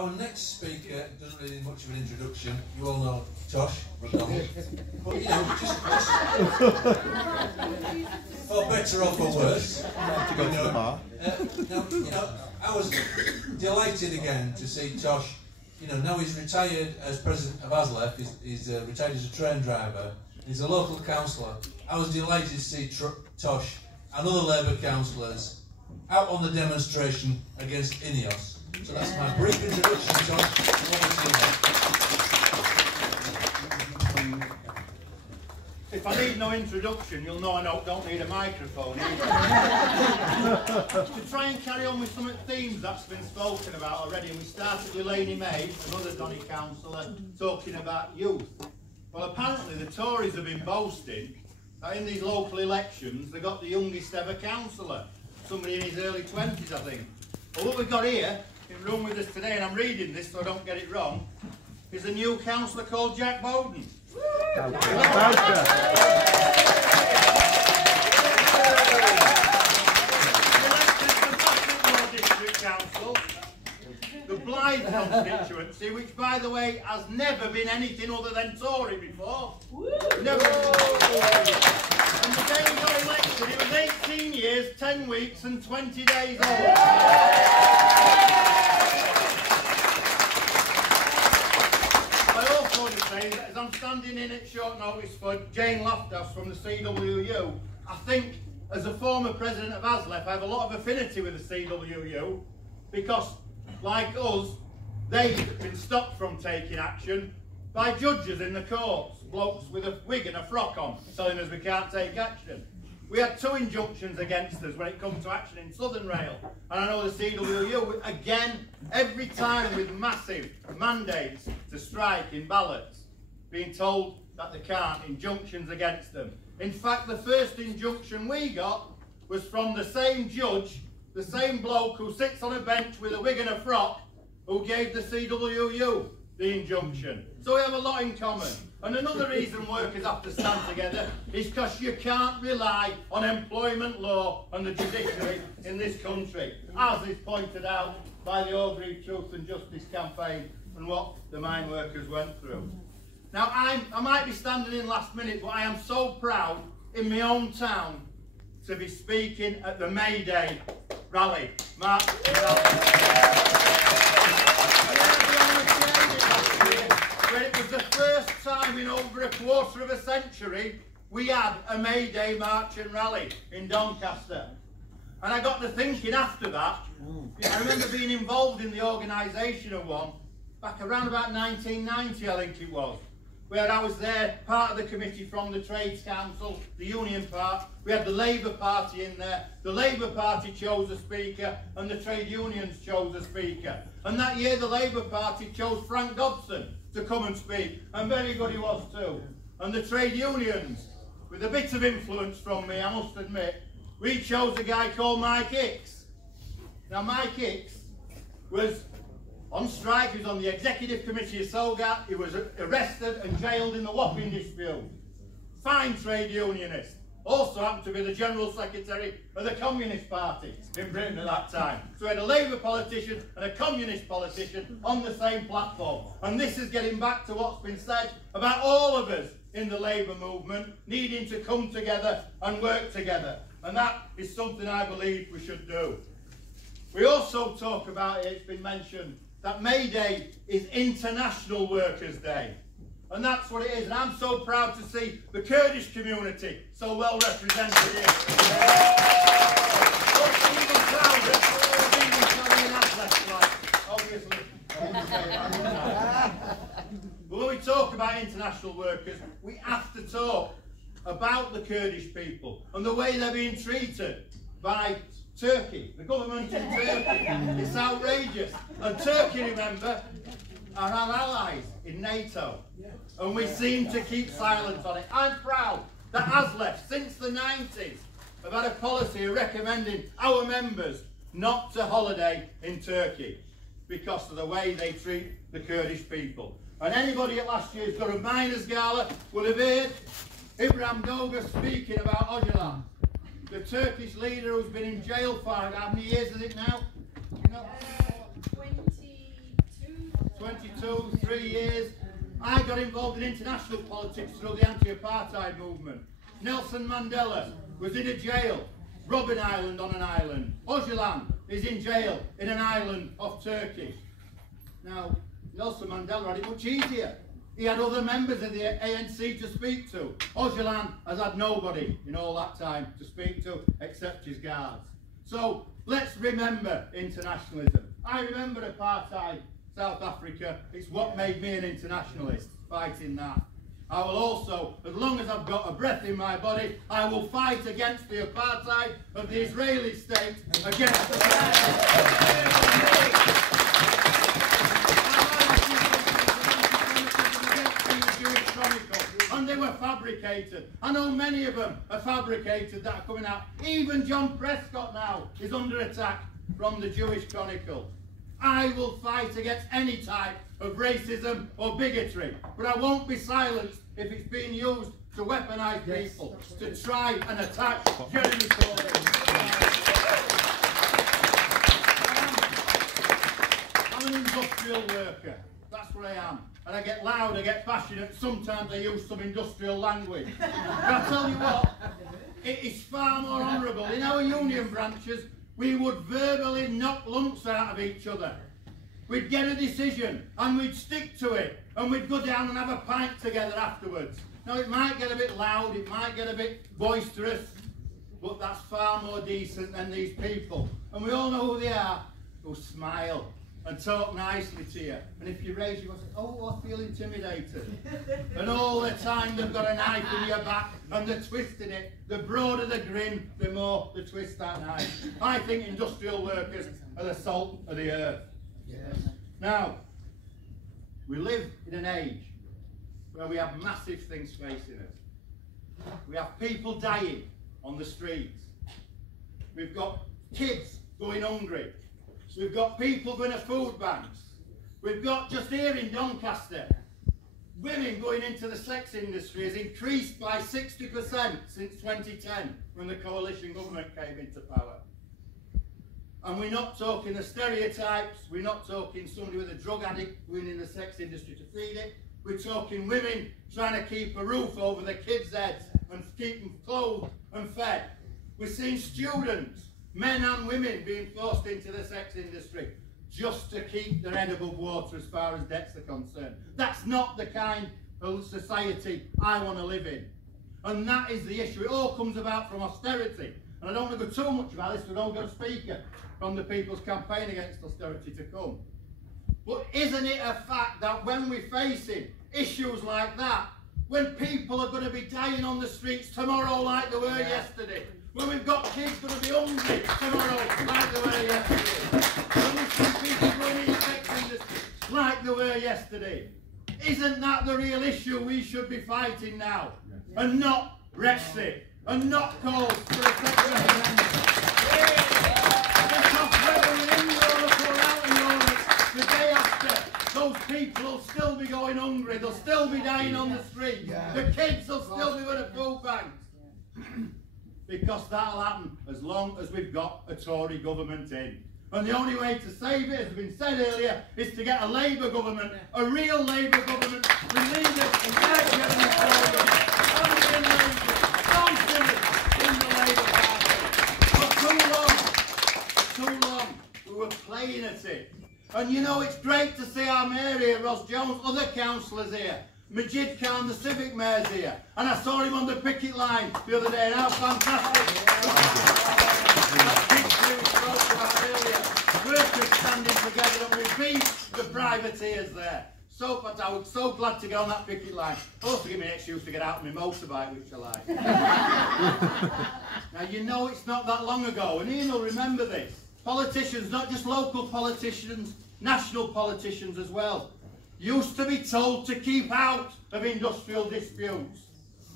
Our next speaker doesn't really need much of an introduction. You all know Tosh McDonald. But you know, just for better or for worse. To go to the bar. I was delighted again to see Tosh. You know, now he's retired as president of ASLEF. He's retired as a train driver. He's a local councillor. I was delighted to see Tosh and other Labour councillors out on the demonstration against INEOS. So that's my brief introduction, Tosh. If I need no introduction, you'll know I don't need a microphone either. To try and carry on with some of the themes that's been spoken about already, and we started with Laney May, another Donny councillor, talking about youth. Well, apparently the Tories have been boasting that in these local elections they got the youngest ever councillor, somebody in his early 20s, I think. Well, what we've got here in the room with us today, and I'm reading this so I don't get it wrong, is a new councillor called Jack Bowden. Council, the Blythe constituency, which by the way has never been anything other than Tory before. Never. And the day he got elected, he was 18 years, 10 weeks and 20 days old. I also want to say that as I'm standing in at short notice for Jane Loftus from the CWU, I think as a former president of ASLEF, I have a lot of affinity with the CWU because, like us, they've been stopped from taking action by judges in the courts, blokes with a wig and a frock on, telling us we can't take action. We had 2 injunctions against us when it comes to action in Southern Rail, and I know the CWU, again, every time with massive mandates to strike in ballots, being told that they can't, injunctions against them. In fact, the first injunction we got was from the same judge, the same bloke who sits on a bench with a wig and a frock, who gave the CWU the injunction. So we have a lot in common. And another reason workers have to stand together is because you can't rely on employment law and the judiciary in this country, as is pointed out by the Orgreave Truth and Justice campaign and what the mine workers went through. Now, I might be standing in last minute, but I am so proud in my own town to be speaking at the May Day rally, March rally. Where it was the first time in over a quarter of a century we had a May Day march and rally in Doncaster. And I got to thinking after that, I remember being involved in the organisation of one back around about 1990, I think it was, where I was there, part of the committee from the Trades Council, the union part. We had the Labour Party in there. The Labour Party chose a speaker and the trade unions chose a speaker. And that year the Labour Party chose Frank Dobson to come and speak, and very good he was too. And the trade unions, with a bit of influence from me, I must admit, we chose a guy called Mike Hicks. Now Mike Hicks was on strike, he was on the executive committee of Solgat, he was arrested and jailed in the Wapping dispute. Fine trade unionist. Also happened to be the General Secretary of the Communist Party in Britain at that time. So we had a Labour politician and a Communist politician on the same platform. And this is getting back to what's been said about all of us in the Labour movement needing to come together and work together. And that is something I believe we should do. We also talk about, it's been mentioned, that May Day is International Workers' Day. And that's what it is. And I'm so proud to see the Kurdish community so well represented here. Even prouder of being in ASLEF, obviously. But when we talk about international workers, we have to talk about the Kurdish people and the way they're being treated by Turkey, the government in Turkey. It's outrageous. And Turkey, remember, are our allies in NATO. And we seem to keep silent on it. I'm proud that ASLEF, since the 90s, have had a policy of recommending our members not to holiday in Turkey because of the way they treat the Kurdish people. And anybody at last year's got a miners' gala will have heard Ibrahim Doga speaking about Öcalan, the Turkish leader who's been in jail for how many years is it now? You know? 22 2, 3 years, I got involved in international politics through the anti-apartheid movement. Nelson Mandela was in a jail, Robben Island on an island. Öcalan is in jail in an island off Turkey. Now, Nelson Mandela had it much easier. He had other members of the ANC to speak to. Öcalan has had nobody in all that time to speak to except his guards. So let's remember internationalism. I remember apartheid, South Africa. It's what made me an internationalist, fighting that. I will also, as long as I've got a breath in my body, I will fight against the apartheid of the Israeli state, against the Jewish Chronicle. And they were fabricated. I know many of them are fabricated that are coming out. Even John Prescott now is under attack from the Jewish Chronicle. I will fight against any type of racism or bigotry, but I won't be silenced if it's being used to weaponise people, to try and attack Jeremy Corbyn. I'm an industrial worker, that's what I am. And I get loud, I get passionate, sometimes I use some industrial language. But I tell you what, it is far more honourable. In our union branches, we would verbally knock lumps out of each other. We'd get a decision and we'd stick to it and we'd go down and have a pint together afterwards. Now it might get a bit loud, it might get a bit boisterous, but that's far more decent than these people. And we all know who they are, who smile and talk nicely to you. And if you raise your voice, oh, I feel intimidated. And all the time they've got a knife in your back and they're twisting it. The broader the grin, the more they twist that knife. I think industrial workers are the salt of the earth. Yes. Now, we live in an age where we have massive things facing us. We have people dying on the streets. We've got kids going hungry. We've got people going to food banks. We've got, just here in Doncaster, women going into the sex industry has increased by 60% since 2010 when the coalition government came into power. And we're not talking the stereotypes, we're not talking somebody with a drug addict going in the sex industry to feed it. We're talking women trying to keep a roof over their kids' heads and keep them clothed and fed. We're seeing students, men and women, being forced into the sex industry just to keep their head above water as far as debts are concerned. That's not the kind of society I want to live in. And that is the issue. It all comes about from austerity. And I don't want to go too much about this, so I don't get a speaker from the People's Campaign Against Austerity to come. But isn't it a fact that when we're facing issues like that, when people are going to be dying on the streets tomorrow like they were yesterday, when we've got kids going to be hungry tomorrow like they were yesterday, when we see people going in the sex industry like they were yesterday, isn't that the real issue we should be fighting now? And not Brexit, and not calls for a sex referendum. Because whether we're in Europe or out of Europe, the day after, those people will still be going hungry, they'll still be dying on the street, the kids will still be going to food banks. Because that'll happen as long as we've got a Tory government in. And the only way to save it, as has been said earlier, is to get a Labour government, a real Labour government, with leaders like Jeremy Corbyn, in Labour, in the Labour Party. For too long, we were playing at it. And you know, it's great to see our mayor here, Ross Jones, other councillors here. Majid Khan, the Civic Mayor's here, and I saw him on the picket line the other day, and how fantastic! That picture we spoke about earlier, workers standing together, and we beat the privateers there. So I was so glad to get on that picket line. Also give me an excuse to get out on my motorbike, which I like. Now you know it's not that long ago, and Ian will remember this. Politicians, not just local politicians, national politicians as well, used to be told to keep out of industrial disputes.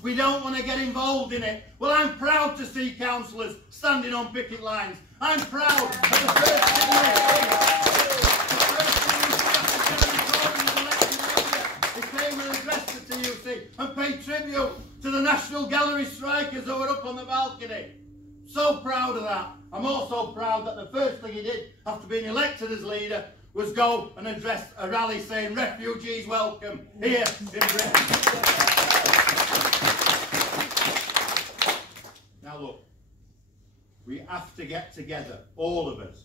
We don't want to get involved in it. Well, I'm proud to see councillors standing on picket lines. I'm proud that the first thing we came and addressed the TUC and paid tribute to the National Gallery strikers who were up on the balcony. So proud of that. I'm also proud that the first thing he did after being elected as leader was go and address a rally saying refugees welcome here in Britain. Now look, we have to get together, all of us,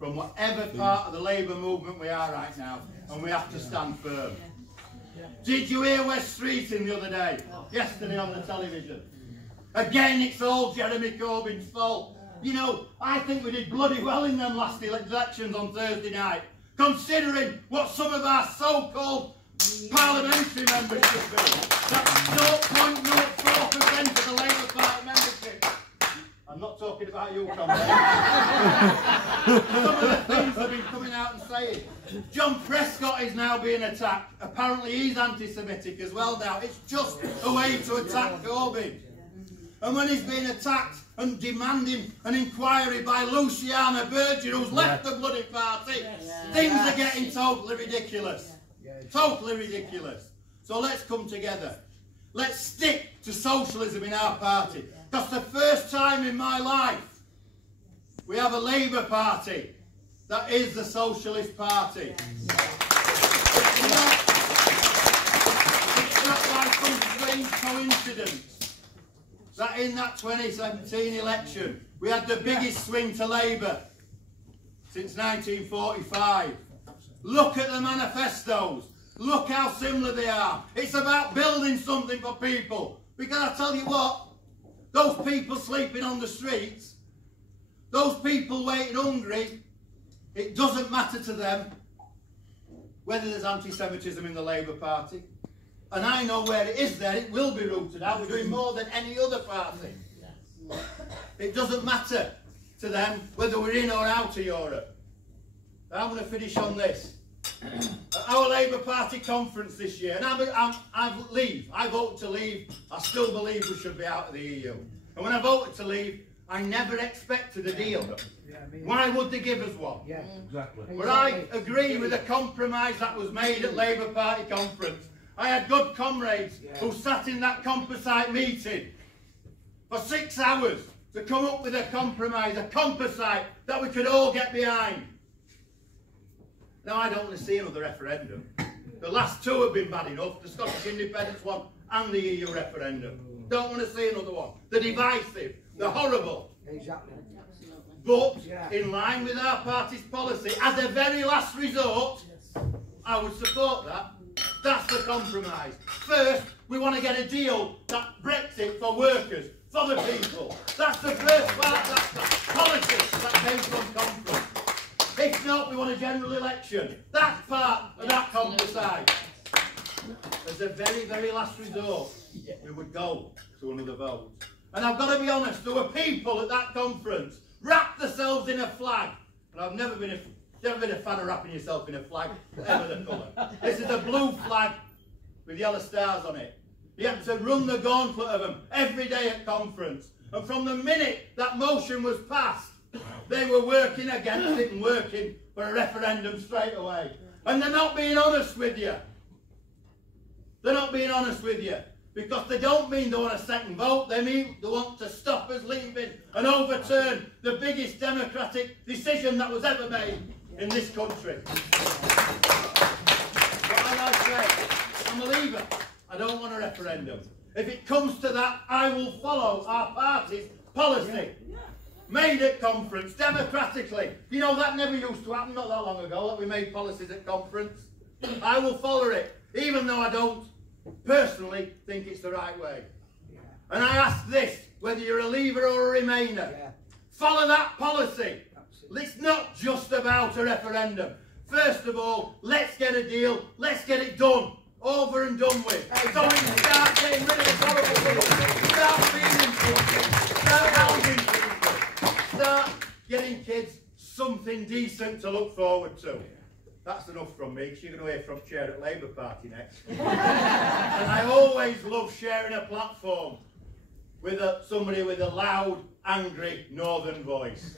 from whatever part of the Labour movement we are right now, and we have to stand firm. Did you hear West Streeting the other day? Yesterday on the television. Again, it's all Jeremy Corbyn's fault. You know, I think we did bloody well in them last elections on Thursday night, considering what some of our so-called parliamentary members should be. That's 0.04% of the Labour Party membership. I'm not talking about you, comrade. Some of the things have been coming out and saying. John Prescott is now being attacked. Apparently he's anti-Semitic as well now. It's just a way to attack Corbyn. And when he's being attacked and demanding an inquiry by Luciana Berger, who's left the bloody party, things are getting totally ridiculous. Totally ridiculous. So let's come together. Let's stick to socialism in our party. Because the first time in my life we have a Labour Party that is the Socialist Party. It's not like some strange coincidence that in that 2017 election we had the biggest swing to Labour since 1945. Look at the manifestos. Look how similar they are. It's about building something for people. Because I tell you what, those people sleeping on the streets, those people waiting hungry, it doesn't matter to them whether there's anti-Semitism in the Labour Party. And I know where it is there, it will be rooted out. We're doing more than any other party. It doesn't matter to them whether we're in or out of Europe. I'm going to finish on this. At our Labour Party conference this year, and I voted to leave. I still believe we should be out of the EU. And when I voted to leave, I never expected a deal. Why would they give us one? Yeah, exactly. But I agree with the compromise that was made at Labour Party conference. I had good comrades who sat in that composite meeting for 6 hours to come up with a compromise, a composite that we could all get behind. Now, I don't want to see another referendum. The last two have been bad enough, the Scottish independence one and the EU referendum. Don't want to see another one. They're divisive, they're horrible. Exactly. But, in line with our party's policy, as a very last resort, I would support that. That's the compromise. First, we want to get a deal that Brexit for workers, for the people. That's the first part, that's the policy that came from conference. If not, we want a general election. That's part of that compromise. As a very, very last resort, we would go to another vote. And I've got to be honest, there were people at that conference wrapped themselves in a flag. And I've never been a fan of wrapping yourself in a flag, whatever the colour. This is a blue flag with yellow stars on it. You had to run the gauntlet of them every day at conference. And from the minute that motion was passed, they were working against it and working for a referendum straight away. And they're not being honest with you. They're not being honest with you. Because they don't mean they want a second vote. They mean they want to stop us leaving and overturn the biggest democratic decision that was ever made in this country. But as I say, I'm a leaver. I don't want a referendum. If it comes to that, I will follow our party's policy. Made at conference, democratically. You know, that never used to happen not that long ago, that we made policies at conference. I will follow it, even though I don't personally think it's the right way. And I ask this, whether you're a leaver or a remainer, follow that policy. It's not just about a referendum. First of all, let's get a deal, let's get it done, over and done with. So we can start getting rid of the horrible things, start feeding people, start housing people, start getting kids something decent to look forward to. That's enough from me, because you're going to hear from Chair at Labour Party next. And I always love sharing a platform with somebody with a loud, angry northern voice.